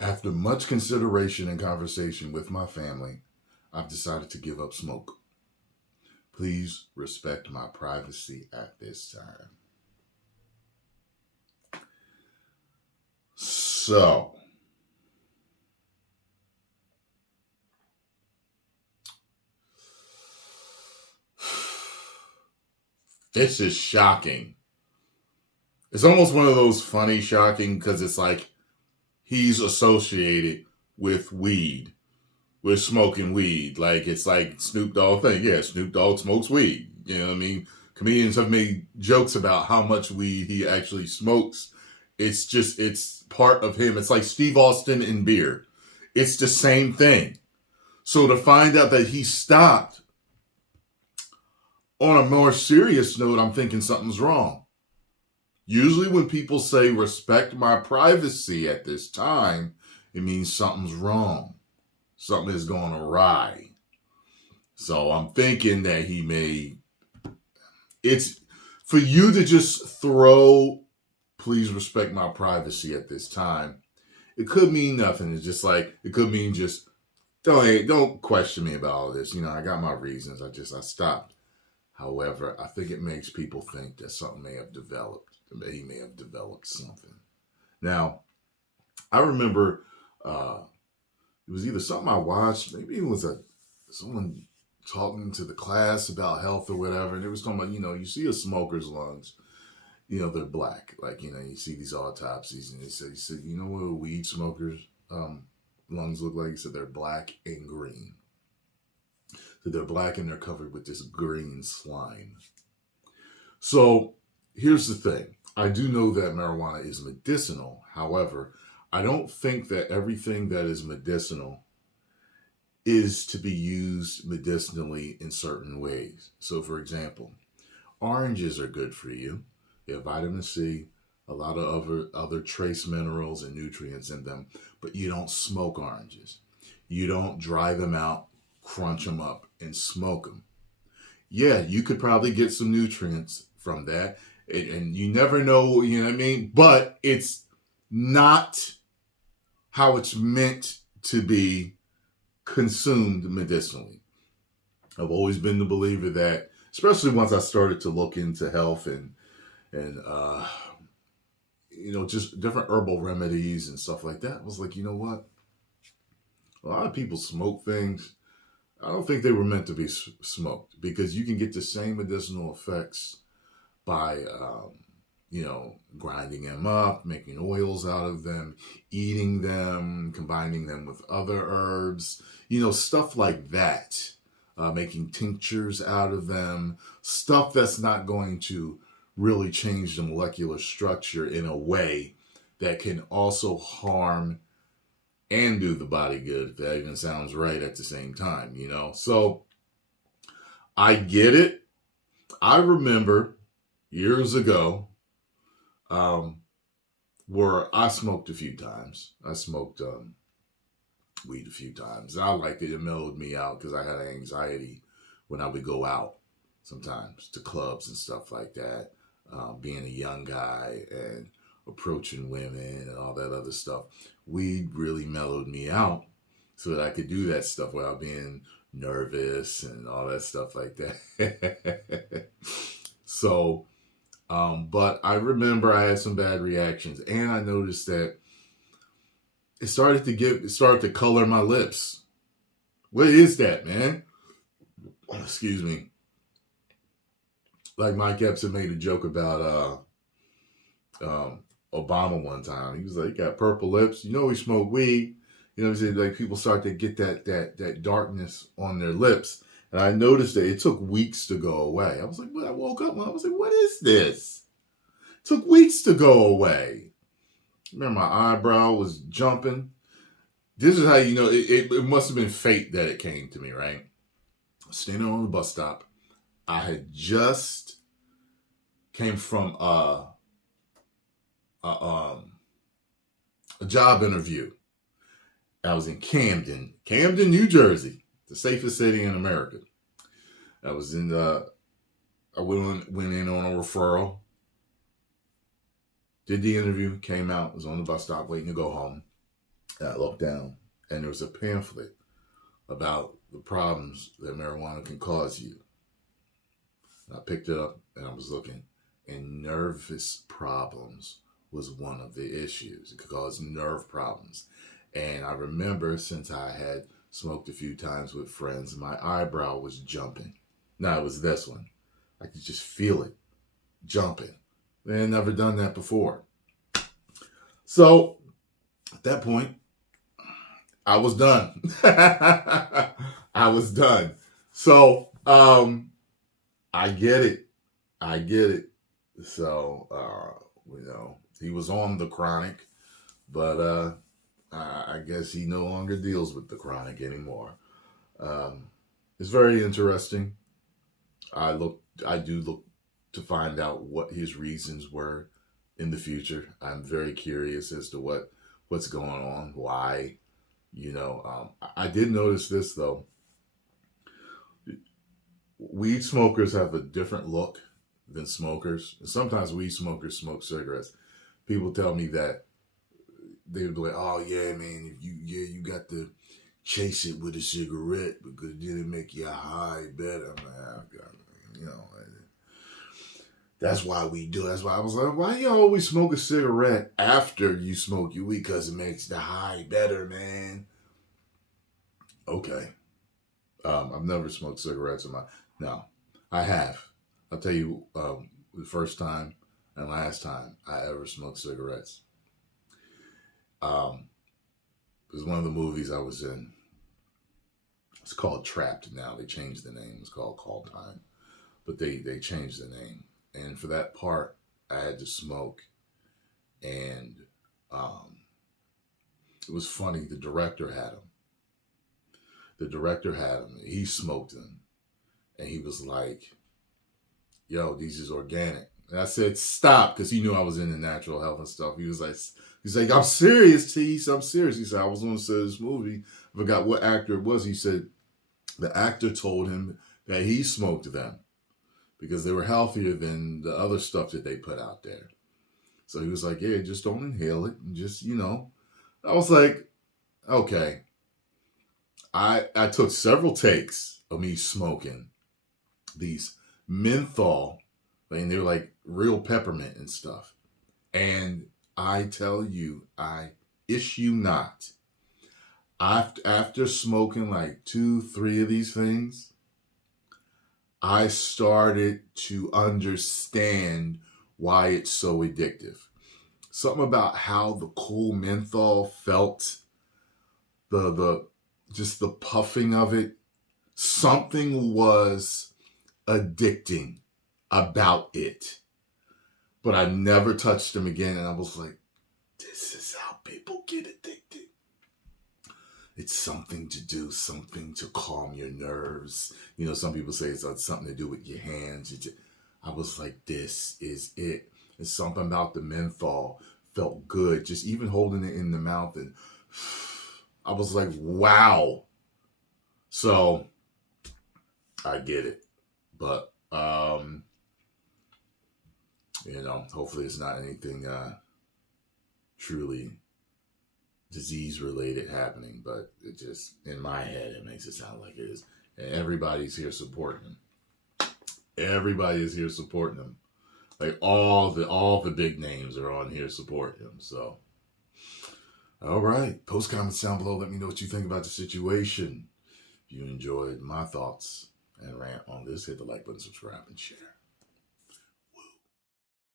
After much consideration and conversation with my family, I've decided to give up smoke. Please respect my privacy at this time. So, this is shocking. It's almost one of those funny shocking because it's like he's associated with weed, with smoking weed. Like it's like Snoop Dogg thing. Yeah, Snoop Dogg smokes weed. You know what I mean? Comedians have made jokes about how much weed he actually smokes. It's part of him. It's like Steve Austin and beer. It's the same thing. So to find out that he stopped, on a more serious note, I'm thinking something's wrong. Usually when people say respect my privacy at this time, it means something's wrong. Something is going awry. So I'm thinking that it's for you to just throw, please respect my privacy at this time. It could mean nothing. It's just like, it could mean just, don't question me about all this. I got my reasons. I stopped. However, I think it makes people think that something may have developed. That he may have developed something. Now, I remember it was either something I watched, maybe it was someone talking to the class about health or whatever, and it was talking about, you see a smoker's lungs, they're black. Like, you see these autopsies, and he said, you know what a weed smoker's lungs look like? He said they're black and green. So they're black and they're covered with this green slime. So here's the thing. I do know that marijuana is medicinal. However, I don't think that everything that is medicinal is to be used medicinally in certain ways. So for example, oranges are good for you. They have vitamin C, a lot of other trace minerals and nutrients in them, but you don't smoke oranges. You don't dry them out, crunch them up, and smoke them. Yeah, you could probably get some nutrients from that, and you never know, you know what I mean? But it's not how it's meant to be consumed medicinally. I've always been the believer that, especially once I started to look into health and just different herbal remedies and stuff like that, I was like, you know what? A lot of people smoke things. I don't think they were meant to be smoked, because you can get the same medicinal effects by, grinding them up, making oils out of them, eating them, combining them with other herbs, stuff like that. Making tinctures out of them, stuff that's not going to really change the molecular structure in a way that can also harm and do the body good, if that even sounds right at the same time, So I get it. I remember years ago where I smoked a few times. I smoked weed a few times. I liked it. It mellowed me out because I had anxiety when I would go out sometimes to clubs and stuff like that. Being a young guy and approaching women and all that other stuff. Weed really mellowed me out so that I could do that stuff without being nervous and all that stuff like that. So, but I remember I had some bad reactions, and I noticed that it started to color my lips. What is that, man? Excuse me. Like Mike Epps had made a joke about Obama one time. He was like, he got purple lips. He smoked weed. He said, like, people start to get that darkness on their lips. And I noticed that it took weeks to go away. I was like, I woke up and I was like, what is this? It took weeks to go away. Remember, my eyebrow was jumping. This is how you know it must have been fate that it came to me, right? Standing on the bus stop. I had just came from a job interview. I was in Camden, New Jersey, the safest city in America. I was I went in on a referral, did the interview, came out, was on the bus stop waiting to go home. And I looked down, and there was a pamphlet about the problems that marijuana can cause you. And I picked it up, and I was looking, and nervous problems was one of the issues. It could cause nerve problems. And I remember, since I had smoked a few times with friends, my eyebrow was jumping. Now it was this one. I could just feel it jumping. They had never done that before. So at that point, I was done. I was done. So I get it. I get it. So he was on the chronic, but I guess he no longer deals with the chronic anymore. It's very interesting. I do look to find out what his reasons were in the future. I'm very curious as to what's going on, why. I did notice this though. Weed smokers have a different look than smokers. Sometimes weed smokers smoke cigarettes. People tell me that they would be like, "Oh yeah, man, you got to chase it with a cigarette because it didn't make you high better." I'm like, "Oh, God, that's why we do it." That's why I was like, "Why you always smoke a cigarette after you smoke your weed? Because it makes the high better, man." Okay. I've never smoked cigarettes in my... No, I have. I'll tell you the first time and last time I ever smoked cigarettes. It was one of the movies I was in. It's called Trapped now. They changed the name. It's called Call Time. But they changed the name. And for that part, I had to smoke. And it was funny. The director had him. He smoked them. And he was like, "Yo, these is organic." And I said, "Stop," because he knew I was into natural health and stuff. He's like, "I'm serious, Tease. I'm serious." He said, "I was on the set of this movie. I forgot what actor it was." He said the actor told him that he smoked them because they were healthier than the other stuff that they put out there. So he was like, "Yeah, just don't inhale it. And just, I was like, okay. I took several takes of me smoking these menthol, and they were like real peppermint and stuff. And I tell you, I issue not. After smoking like 2-3 of these things, I started to understand why it's so addictive. Something about how the cool menthol felt, just the puffing of it. Something was addicting about it. But I never touched them again, and I was like, this is how people get addicted. It's something to do, something to calm your nerves. Some people say it's something to do with your hands. I was like, this is it. And something about the menthol felt good, just even holding it in the mouth. And I was like, wow. So I get it. But, hopefully it's not anything truly disease-related happening. But it just, in my head, it makes it sound like it is. And everybody's here supporting them. Everybody is here supporting them. Like all the big names are on here supporting them. So, all right. Post comments down below. Let me know what you think about the situation. If you enjoyed my thoughts and rant on this, hit the like button, subscribe, and share.